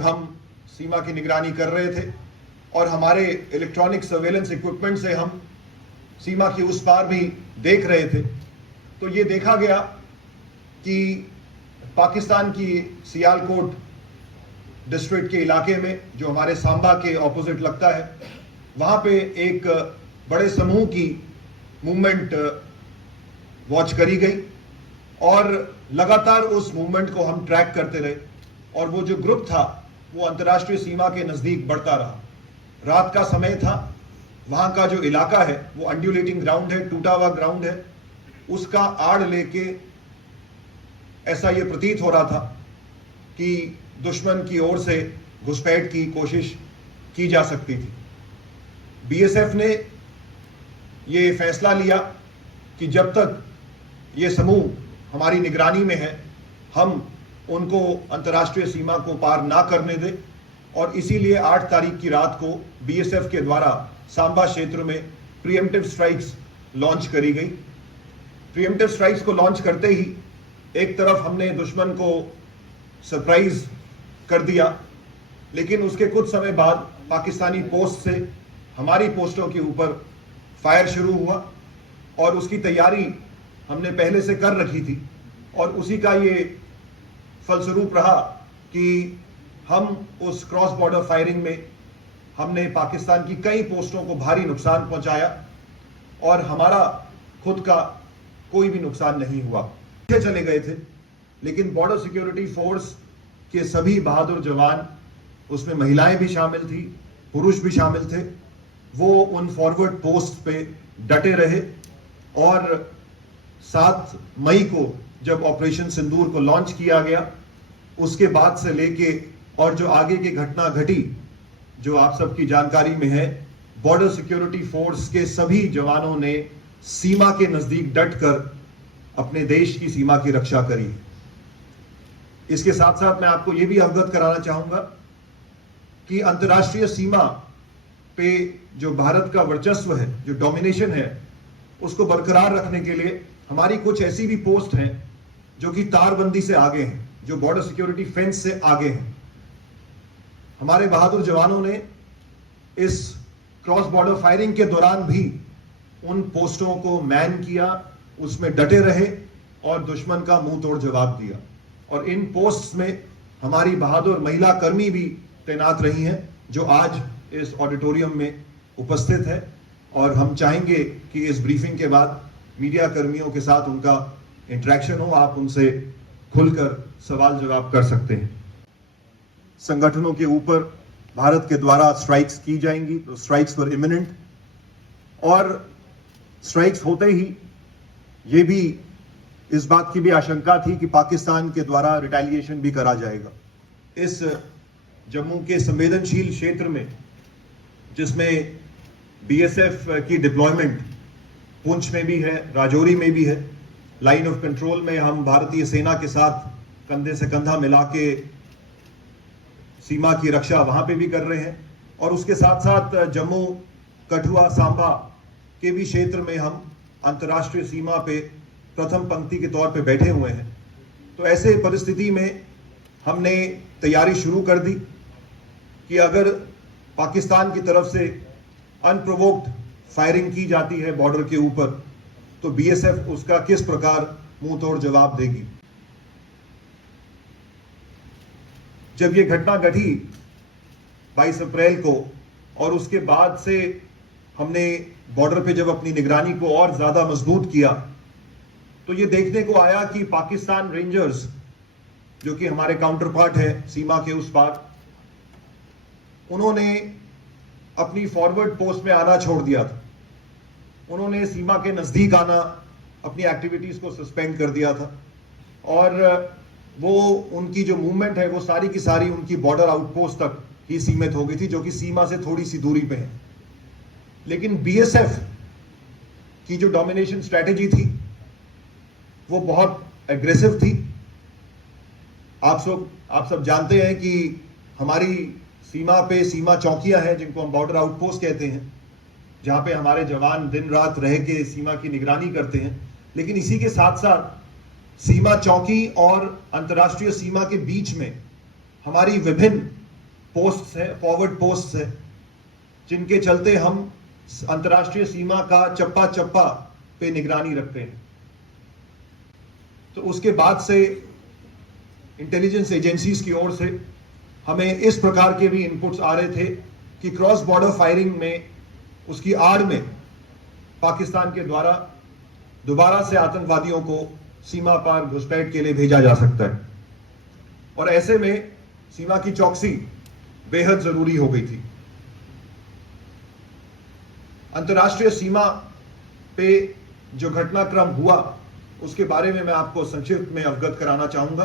हम सीमा की निगरानी कर रहे थे और हमारे इलेक्ट्रॉनिक सर्वेलेंस इक्विपमेंट से हम सीमा की उस पार भी देख रहे थे, तो ये देखा गया कि पाकिस्तान की सियालकोट डिस्ट्रिक्ट के इलाके में, जो हमारे सांबा के ऑपोजिट लगता है, वहां पे एक बड़े समूह की मूवमेंट वॉच करी गई और लगातार उस मूवमेंट को हम ट्रैक करते रहे और वो जो ग्रुप था वो अंतर्राष्ट्रीय सीमा के नजदीक बढ़ता रहा। रात का समय था, वहां का जो इलाका है वो अंड्यूलेटिंग ग्राउंड है, टूटा हुआ ग्राउंड है, उसका आड़ लेके ऐसा ये प्रतीत हो रहा था कि दुश्मन की ओर से घुसपैठ की कोशिश की जा सकती थी। बीएसएफ ने ये फैसला लिया कि जब तक ये समूह हमारी निगरानी में है, हम उनको अंतर्राष्ट्रीय सीमा को पार ना करने दें और इसीलिए 8 तारीख की रात को बीएसएफ के द्वारा सांबा क्षेत्र में प्रीएम्प्टिव स्ट्राइक्स लॉन्च करी गई। प्रीएम्प्टिव स्ट्राइक्स को लॉन्च करते ही एक तरफ हमने दुश्मन को सरप्राइज कर दिया, लेकिन उसके कुछ समय बाद पाकिस्तानी पोस्ट से हमारी पोस्टों के ऊपर फायर शुरू हुआ और उसकी तैयारी हमने पहले से कर रखी थी और उसी का ये फलस्वरूप रहा कि हम उस क्रॉस बॉर्डर फायरिंग में हमने पाकिस्तान की कई पोस्टों को भारी नुकसान पहुंचाया और हमारा खुद का कोई भी नुकसान नहीं हुआ। पीछे चले गए थे, लेकिन बॉर्डर सिक्योरिटी फोर्स के सभी बहादुर जवान, उसमें महिलाएं भी शामिल थी, पुरुष भी शामिल थे, वो उन फॉरवर्ड पोस्ट पे डटे रहे और 7 मई को जब ऑपरेशन सिंदूर को लॉन्च किया गया, उसके बाद से लेके और जो आगे की घटना घटी, जो आप सबकी जानकारी में है, बॉर्डर सिक्योरिटी फोर्स के सभी जवानों ने सीमा के नजदीक डटकर अपने देश की सीमा की रक्षा करी है। इसके साथ साथ मैं आपको यह भी अवगत कराना चाहूंगा कि अंतर्राष्ट्रीय सीमा पे जो भारत का वर्चस्व है, जो डोमिनेशन है, उसको बरकरार रखने के लिए हमारी कुछ ऐसी भी पोस्ट हैं जो कि तारबंदी से आगे हैं, जो बॉर्डर सिक्योरिटी फेंस से आगे हैं। हमारे बहादुर जवानों ने इस क्रॉस बॉर्डर फायरिंग के दौरान भी उन पोस्टों को मैन किया, उसमें डटे रहे और दुश्मन का मुंह तोड़ जवाब दिया। और इन पोस्ट्स में हमारी बहादुर महिला कर्मी भी तैनात रही हैं, जो आज इस ऑडिटोरियम में उपस्थित है और हम चाहेंगे कि इस ब्रीफिंग के बाद मीडिया कर्मियों के साथ उनका इंटरेक्शन हो, आप उनसे खुलकर सवाल जवाब कर सकते हैं। संगठनों के ऊपर भारत के द्वारा स्ट्राइक्स की जाएंगी, तो स्ट्राइक्स वर इमिनेंट और स्ट्राइक्स होते ही ये भी इस बात की भी आशंका थी कि पाकिस्तान के द्वारा रिटेलिएशन भी करा जाएगा। इस जम्मू के संवेदनशील क्षेत्र में, जिसमें बीएसएफ की डिप्लॉयमेंट पुंछ में भी है, राजौरी में भी है, लाइन ऑफ कंट्रोल में हम भारतीय सेना के साथ कंधे से कंधा मिला के सीमा की रक्षा वहां पे भी कर रहे हैं और उसके साथ साथ जम्मू, कठुआ, सांबा के भी क्षेत्र में हम अंतर्राष्ट्रीय सीमा पे प्रथम पंक्ति के तौर पे बैठे हुए हैं। तो ऐसे परिस्थिति में हमने तैयारी शुरू कर दी कि अगर पाकिस्तान की तरफ से अनप्रोवोक्ड फायरिंग की जाती है बॉर्डर के ऊपर, तो बीएसएफ उसका किस प्रकार मुंह तोड़ जवाब देगी। जब ये घटना घटी 22 अप्रैल को और उसके बाद से हमने बॉर्डर पे जब अपनी निगरानी को और ज्यादा मजबूत किया, तो ये देखने को आया कि पाकिस्तान रेंजर्स, जो कि हमारे काउंटर पार्ट है सीमा के उस पार, उन्होंने अपनी फॉरवर्ड पोस्ट में आना छोड़ दिया था। उन्होंने सीमा के नजदीक आना, अपनी एक्टिविटीज को सस्पेंड कर दिया था और वो उनकी जो मूवमेंट है वो सारी की सारी उनकी बॉर्डर आउटपोस्ट तक ही सीमित हो गई थी, जो कि सीमा से थोड़ी सी दूरी पे है। लेकिन बीएसएफ की जो डोमिनेशन स्ट्रेटेजी थी वो बहुत एग्रेसिव थी। आप सब जानते हैं कि हमारी सीमा पे सीमा चौकियां हैं, जिनको हम बॉर्डर आउटपोस्ट कहते हैं, जहां पे हमारे जवान दिन रात रह के सीमा की निगरानी करते हैं। लेकिन इसी के साथ साथ सीमा चौकी और अंतर्राष्ट्रीय सीमा के बीच में हमारी विभिन्न पोस्ट्स हैं, फॉरवर्ड पोस्ट्स हैं, जिनके चलते हम अंतर्राष्ट्रीय सीमा का चप्पा चप्पा पे निगरानी रखते हैं। तो उसके बाद से इंटेलिजेंस एजेंसीज की ओर से हमें इस प्रकार के भी इनपुट्स आ रहे थे कि क्रॉस बॉर्डर फायरिंग में, उसकी आड़ में पाकिस्तान के द्वारा दोबारा से आतंकवादियों को सीमा पार घुसपैठ के लिए भेजा जा सकता है, और ऐसे में सीमा की चौकसी बेहद जरूरी हो गई थी। अंतर्राष्ट्रीय सीमा पे जो घटनाक्रम हुआ उसके बारे में मैं आपको संक्षिप्त में अवगत कराना चाहूंगा।